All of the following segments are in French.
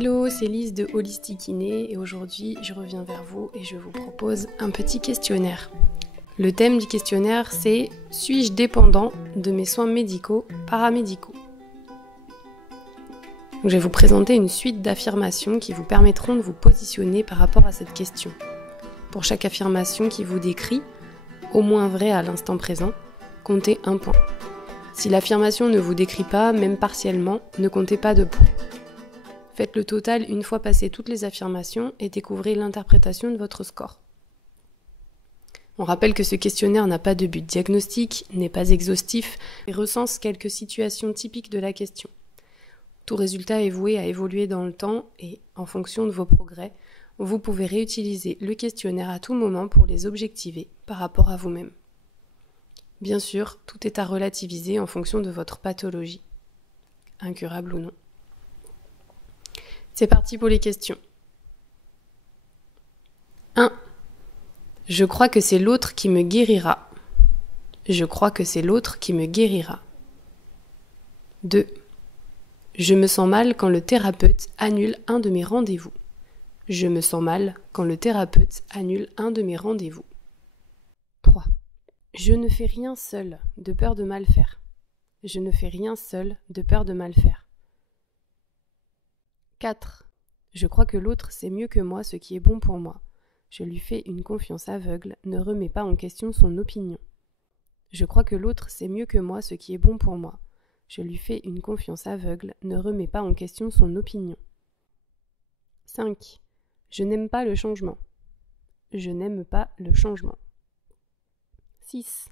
Hello, c'est Lise de Holistic Kiné et aujourd'hui je reviens vers vous et je vous propose un petit questionnaire. Le thème du questionnaire c'est « Suis-je dépendant de mes soins médicaux, paramédicaux ?» Donc, je vais vous présenter une suite d'affirmations qui vous permettront de vous positionner par rapport à cette question. Pour chaque affirmation qui vous décrit, au moins vrai à l'instant présent, comptez un point. Si l'affirmation ne vous décrit pas, même partiellement, ne comptez pas de points. Faites le total une fois passées toutes les affirmations et découvrez l'interprétation de votre score. On rappelle que ce questionnaire n'a pas de but diagnostique, n'est pas exhaustif et recense quelques situations typiques de la question. Tout résultat est voué à évoluer dans le temps et, en fonction de vos progrès, vous pouvez réutiliser le questionnaire à tout moment pour les objectiver par rapport à vous-même. Bien sûr, tout est à relativiser en fonction de votre pathologie, incurable ou non. C'est parti pour les questions. 1. Je crois que c'est l'autre qui me guérira. Je crois que c'est l'autre qui me guérira. 2. Je me sens mal quand le thérapeute annule un de mes rendez-vous. Je me sens mal quand le thérapeute annule un de mes rendez-vous. 3. Je ne fais rien seul, de peur de mal faire. Je ne fais rien seul, de peur de mal faire. 4. Je crois que l'autre sait mieux que moi ce qui est bon pour moi. Je lui fais une confiance aveugle, ne remets pas en question son opinion. Je crois que l'autre sait mieux que moi ce qui est bon pour moi. Je lui fais une confiance aveugle, ne remets pas en question son opinion. 5. Je n'aime pas le changement. Je n'aime pas le changement. 6.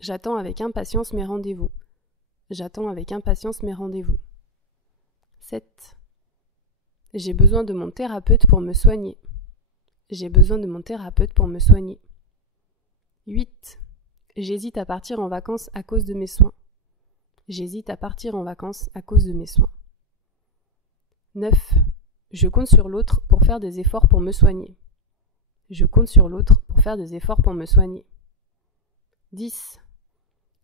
J'attends avec impatience mes rendez-vous. J'attends avec impatience mes rendez-vous. 7. J'ai besoin de mon thérapeute pour me soigner. J'ai besoin de mon thérapeute pour me soigner. 8. J'hésite à partir en vacances à cause de mes soins. J'hésite à partir en vacances à cause de mes soins. 9. Je compte sur l'autre pour faire des efforts pour me soigner. Je compte sur l'autre pour faire des efforts pour me soigner. 10.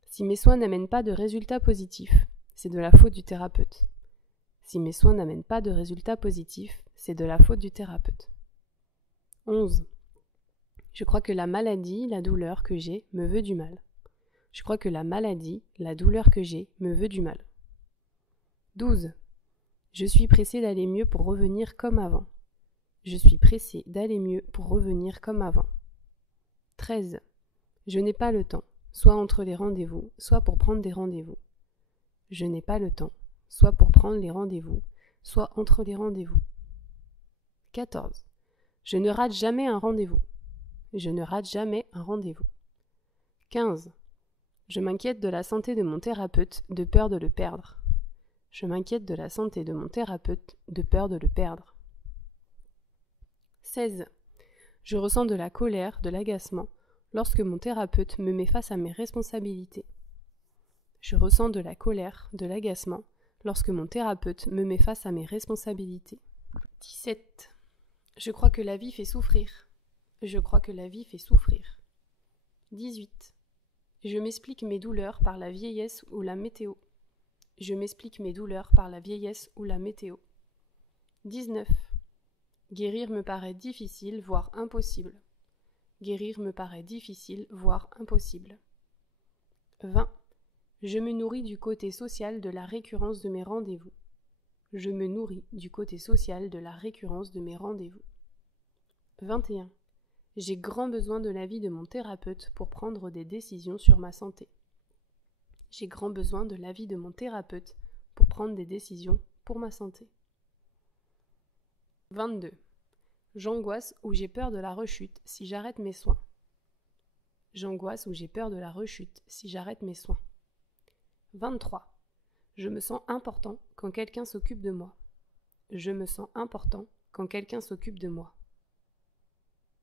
Si mes soins n'amènent pas de résultats positifs, c'est de la faute du thérapeute. Si mes soins n'amènent pas de résultats positifs, c'est de la faute du thérapeute. 11. Je crois que la maladie, la douleur que j'ai, me veut du mal. Je crois que la maladie, la douleur que j'ai, me veut du mal. 12. Je suis pressée d'aller mieux pour revenir comme avant. Je suis pressée d'aller mieux pour revenir comme avant. 13. Je n'ai pas le temps, soit entre les rendez-vous, soit pour prendre des rendez-vous. Je n'ai pas le temps, soit pour prendre les rendez-vous, soit entre les rendez-vous. 14. Je ne rate jamais un rendez-vous. Je ne rate jamais un rendez-vous. 15. Je m'inquiète de la santé de mon thérapeute de peur de le perdre. Je m'inquiète de la santé de mon thérapeute de peur de le perdre. 16. Je ressens de la colère, de l'agacement, lorsque mon thérapeute me met face à mes responsabilités. Je ressens de la colère, de l'agacement, lorsque mon thérapeute me met face à mes responsabilités. 17. Je crois que la vie fait souffrir. Je crois que la vie fait souffrir. 18. Je m'explique mes douleurs par la vieillesse ou la météo. Je m'explique mes douleurs par la vieillesse ou la météo. 19. Guérir me paraît difficile, voire impossible. Guérir me paraît difficile, voire impossible. 20. Je me nourris du côté social de la récurrence de mes rendez-vous. Je me nourris du côté social de la récurrence de mes rendez-vous. 21. J'ai grand besoin de l'avis de mon thérapeute pour prendre des décisions sur ma santé. J'ai grand besoin de l'avis de mon thérapeute pour prendre des décisions pour ma santé. 22. J'angoisse ou j'ai peur de la rechute si j'arrête mes soins. J'angoisse ou j'ai peur de la rechute si j'arrête mes soins. 23. Je me sens important quand quelqu'un s'occupe de moi. Je me sens important quand quelqu'un s'occupe de moi.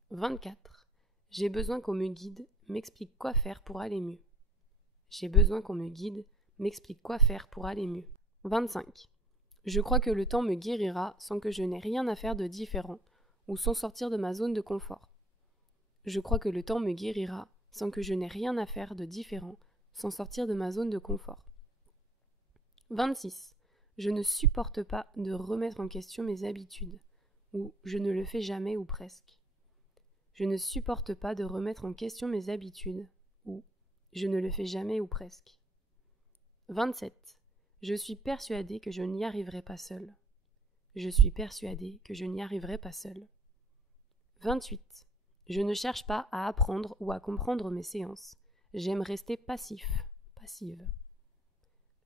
24. J'ai besoin qu'on me guide, m'explique quoi faire pour aller mieux. J'ai besoin qu'on me guide, m'explique quoi faire pour aller mieux. 25. Je crois que le temps me guérira sans que je n'ai rien à faire de différent ou sans sortir de ma zone de confort. Je crois que le temps me guérira sans que je n'ai rien à faire de différent sans sortir de ma zone de confort. 26. Je ne supporte pas de remettre en question mes habitudes, ou je ne le fais jamais ou presque. Je ne supporte pas de remettre en question mes habitudes, ou je ne le fais jamais ou presque. 27. Je suis persuadée que je n'y arriverai pas seule. Je suis persuadée que je n'y arriverai pas seule. 28. Je ne cherche pas à apprendre ou à comprendre mes séances. J'aime rester passif, passive.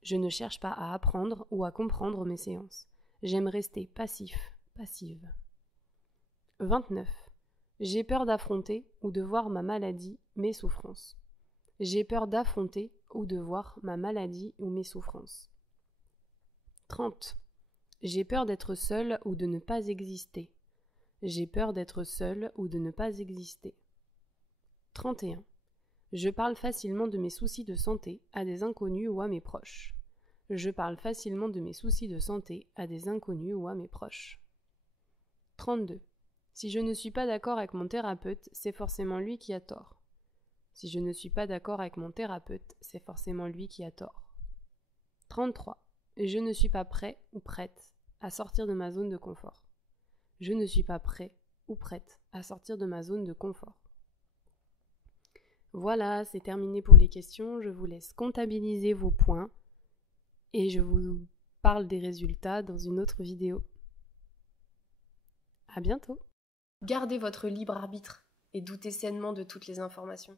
Je ne cherche pas à apprendre ou à comprendre mes séances. J'aime rester passif, passive. 29. J'ai peur d'affronter ou de voir ma maladie, mes souffrances. J'ai peur d'affronter ou de voir ma maladie ou mes souffrances. 30. J'ai peur d'être seule ou de ne pas exister. J'ai peur d'être seule ou de ne pas exister. 31. Je parle facilement de mes soucis de santé à des inconnus ou à mes proches. Je parle facilement de mes soucis de santé à des inconnus ou à mes proches. 32. Si je ne suis pas d'accord avec mon thérapeute, c'est forcément lui qui a tort. Si je ne suis pas d'accord avec mon thérapeute, c'est forcément lui qui a tort. 33. Je ne suis pas prêt ou prête à sortir de ma zone de confort. Je ne suis pas prêt ou prête à sortir de ma zone de confort. Voilà, c'est terminé pour les questions. Je vous laisse comptabiliser vos points et je vous parle des résultats dans une autre vidéo. À bientôt. Gardez votre libre arbitre et doutez sainement de toutes les informations.